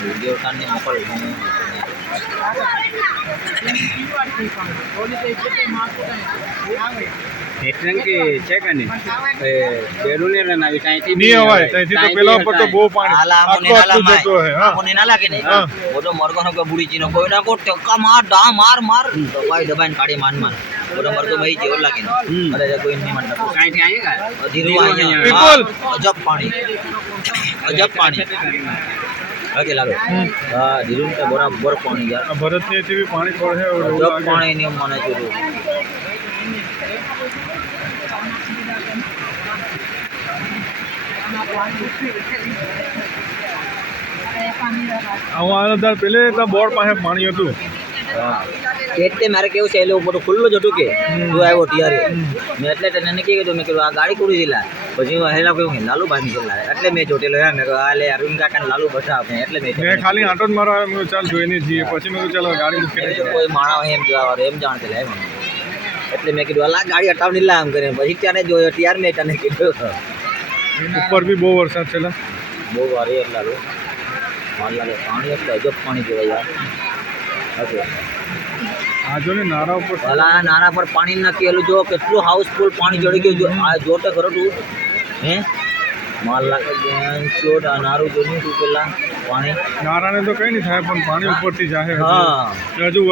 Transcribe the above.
Video ઉતારને મોકલ એટલંકી છે કે નહીં પેલું ને નાવી ત્યાંથી નહીં અવાય ત્યાંથી તો પેલા ઉપર તો બહુ પાણી હાલા આટલું આટલું જતો હે હા કોને ના લાગે ને હા. બોલો મરગો નો બુડી ચીનો કોઈ ના કો ટકા માર ડા માર માર દબાઈ દબાઈને કાઢી માન માર બોલો મરગો મહી જેવો લાગે ને અરે કોઈ નહીં મન લખો ત્યાંથી આવીએ ધીરુ અહીંયા બિલકુલ. અજબ પાણી ઓકે લાલો હા ધીરુ ને બરાબર પાણી યાર આ ભરતની અહીંથી બી પાણી પડે એવું અજબ લાગે પાણી ને મને જોયું હું આવ્યો ત્યારે પેલે ત્યાં બોર્ડ પાસે પાણી હતું એટલે મારે કેવું છે એટલે બધું ખુલ્લું જ હતું કે તું આવ્યો ત્યારે મેં એટલે તને કીધું મેં કીધું આ ગાડી કુડી દિલા પછી હું હેલા કહ્યું લાલુ બાંધી ગયેલા એટલે મેં જોટેલો યાર મેં કહ્યું આ લે અરુણ કાકાને લાલુ બતા આપણે એટલે મેં મેં ખાલી આંટો જ મારવા આવ્યો. મેં કીધું ચાલ જોઈને જઈએ પછી મેં કીધું ચાલો ગાડી મૂકીને જઈએ. કોઈ માણસ એમ જવા એમ જાણતે લે એટલે મેં કીધું અલા ગાડી હટાવની લા એમ કરીને પછી ત્યારે જોયો ત્યારે મેં તને કીધું ઉપર બી બહુ વરસાદ છે લા. બહુ વાર યાર લાલુ માર લાગે પાણી એટલે અજબ પાણી કહેવાય યાર ઓકે આ જો ને નારા ઉપર ભલા નાના પર પાણી નાખેલું જો કેટલું હાઉસફુલ પાણી ચડી ગયું જો આ જોતે કરો તું હે માલ લાગે બેન ચોટ આ નારું જોયું તું પેલા પાણી નારાને તો કઈ નહીં થાય પણ પાણી ઉપરથી જાહે હજુ. હા હજુ